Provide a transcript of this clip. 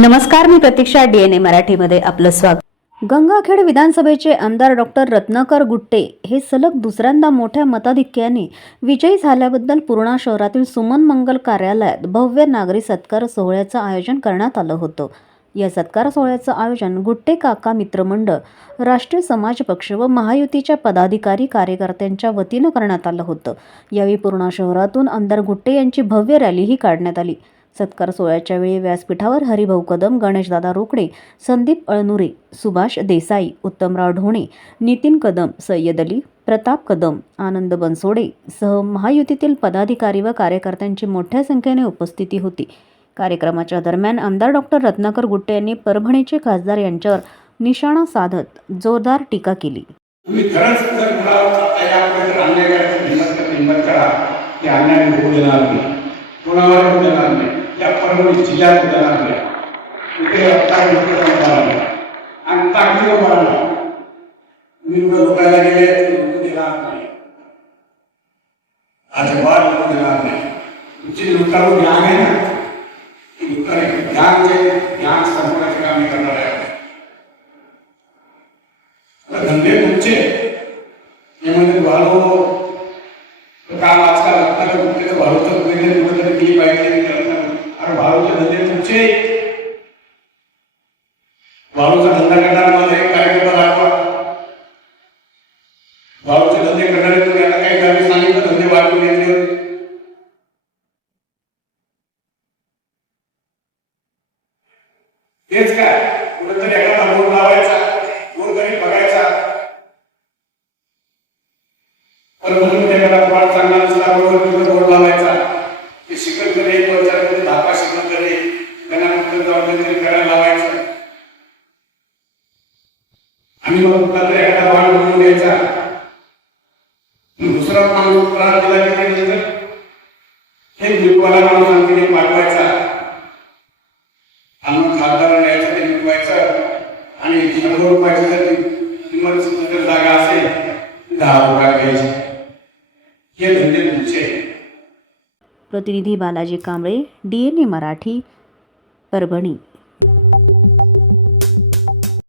नमस्कार मी प्रतीक्षा डीएनए मराठीमध्ये आपलं स्वागत. गंगाखेड विधानसभेचे आमदार डॉक्टर रत्नाकर गुट्टे हे सलग दुसऱ्यांदा मोठ्या मताधिक्याने विजयी झाल्याबद्दल पूर्णा शहरातील सुमन मंगल कार्यालयात भव्य नागरी सत्कार सोहळ्याचं आयोजन करण्यात आलं होतं. या सत्कार सोहळ्याचं आयोजन गुट्टे काका मित्रमंडळ राष्ट्रीय समाज पक्ष व महायुतीच्या पदाधिकारी कार्यकर्त्यांच्या वतीनं करण्यात आलं होतं. यावेळी पूर्णा शहरातून आमदार गुट्टे यांची भव्य रॅलीही काढण्यात आली. सत्कार सोहळ्याच्या वेळी व्यासपीठावर हरिभाऊ कदम गणेशदादा रोकडे संदीप अळनुरे सुभाष देसाई उत्तमराव ढोणे नितीन कदम सय्यद अली प्रताप कदम आनंद बनसोडे सह महायुतीतील पदाधिकारी व कार्यकर्त्यांची मोठ्या संख्येने उपस्थिती होती. कार्यक्रमाच्या दरम्यान आमदार डॉक्टर रत्नाकर गुट्टे यांनी परभणीचे खासदार यांच्यावर निशाणा साधत जोरदार टीका केली. कोणावर देणार नाही. या परभणी जिल्ह्यात होऊ देणार नाही कुठे काय होणार नाही आणि ताकदीनं बोलणार तुम्ही उभं लोकायला गेले तर होऊ देणार नाही अजिबात होऊ देणार नाही तुमची लोकांवर ज्ञान आहे ना ती लोकांनी ज्ञान जे ज्ञान संपवण्याचे काम मी करणार आहे आता धंदे तुमचे हे भाऊचा धंदा करणारा मला एक कार्यक्रम दाखवा भाऊचे धंदे करणारे तुम्ही आता काही गावी सांगितलं धंदे वाढवून घेतले होते तेच काय कुठेतरी एखादा बोर्ड लावायचा गोरगरीब बघायचा. पण म्हणून एखादा फार चांगला नसला बरोबर तिथं बोर्ड लावायचा. ते शिकत तरी एक वर्ष आणि मग कुठला तरी एखादा वाढ म्हणून द्यायचा दुसरा माणूस त्रास दिला की नाही हे मिळवाला माणूस आणखी पाठवायचा आणून खासदार न्यायचं ते मिळवायचं आणि शंभर रुपयाची जर किंमत जागा असेल दहा रुपया घ्यायची हे धंदे तुमचे प्रतिनिधी Balaji Kamble D N A Marathi Parbhani.